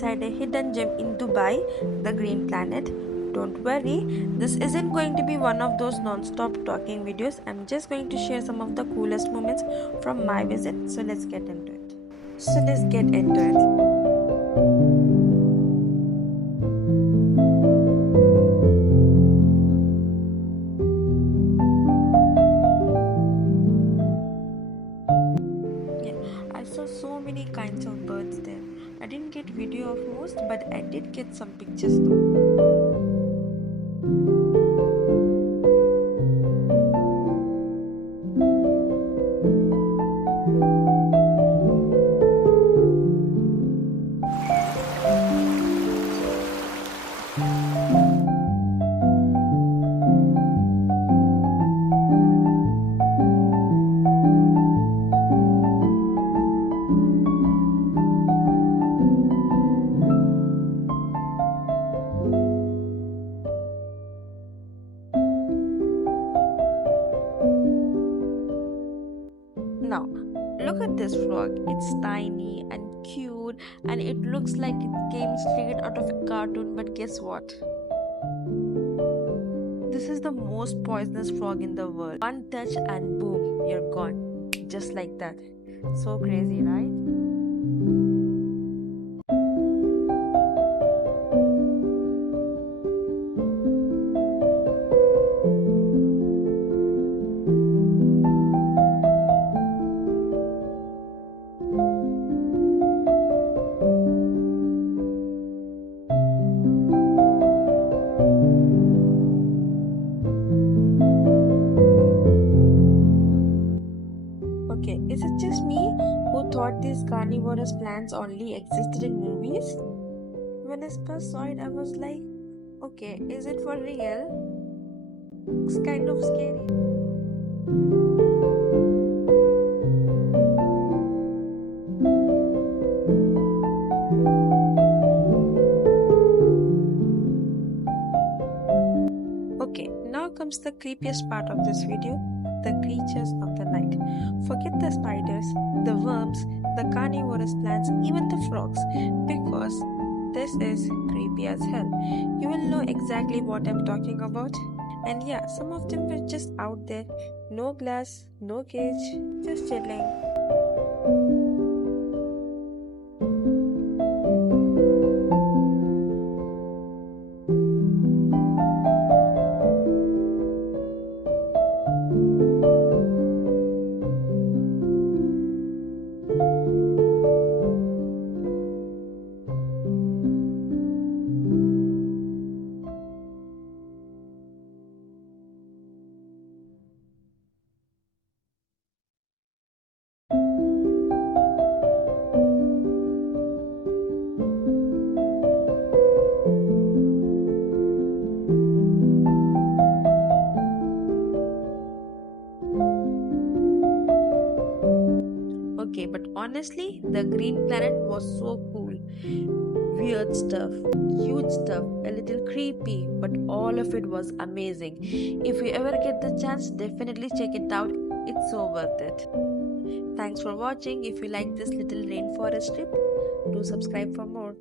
inside a hidden gem in Dubai, the Green Planet. Don't worry, this isn't going to be one of those non-stop talking videos. I'm just going to share some of the coolest moments from my visit. So let's get into it. I saw so many kinds of birds there. I didn't get video of most, but I did get some pictures though. Now, look at this frog. It's tiny and cute, and it looks like it came straight out of a cartoon. But guess what? This is the most poisonous frog in the world. One touch and boom, you're gone. Just like that. So crazy, right? Okay, is it just me who thought these carnivorous plants only existed in movies? When I first saw it, I was like, okay, is it for real? It's kind of scary. Okay, now comes the creepiest part of this video, the creatures of the night. Forget the spiders, the worms, the carnivorous plants, even the frogs, because this is creepy as hell. You will know exactly what I'm talking about. And yeah, some of them were just out there, no glass, no cage, just chilling. Okay, but honestly, the Green Planet was so cool. Weird stuff, huge stuff, a little creepy, but all of it was amazing. If you ever get the chance, definitely check it out. It's so worth it. Thanks for watching. If you like this little rainforest trip, do subscribe for more.